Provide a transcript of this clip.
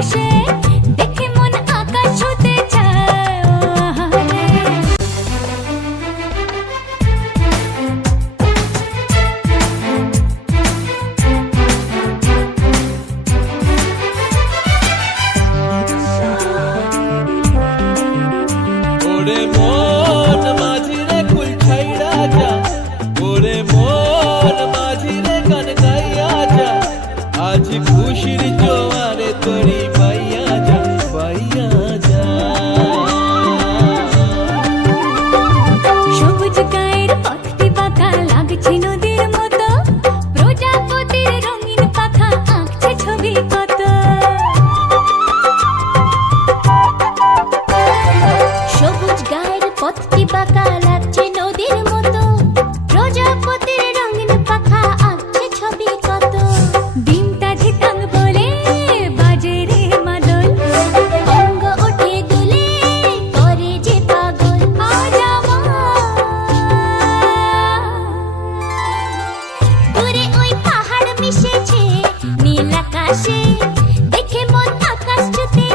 ভাসে দেখে মন আকাশ ছুতে চায় ও আহারে। ওরে মন মাঝিরে কুল ছাইড়া যা, ওরে মন মাঝিরে গান গাইয়া যা, আজ খুশির জোয়ারে তোরি বাইয়া যা, বাইয়া যা। সবুজ গায়ের পথটি বাঁকা লাগছে নদীর মতো, প্রজাপতির রঙিন পাখা আঁকছে ছবি কত। সবুজ গায়ের পথটি বাঁকা লাগছে নদীর মতো, প্রজাপতির রঙিন পাখা আঁকছে ছবি কত। ডিমটা ধিতাং বলে বাজে রে মাদল, অঙ্গ ওঠে দুলে করে যে পাগল। আজ দূরে ওই পাহাড় মিশেছে নীল আকাশে, দেখে মন আকাশ ছুতে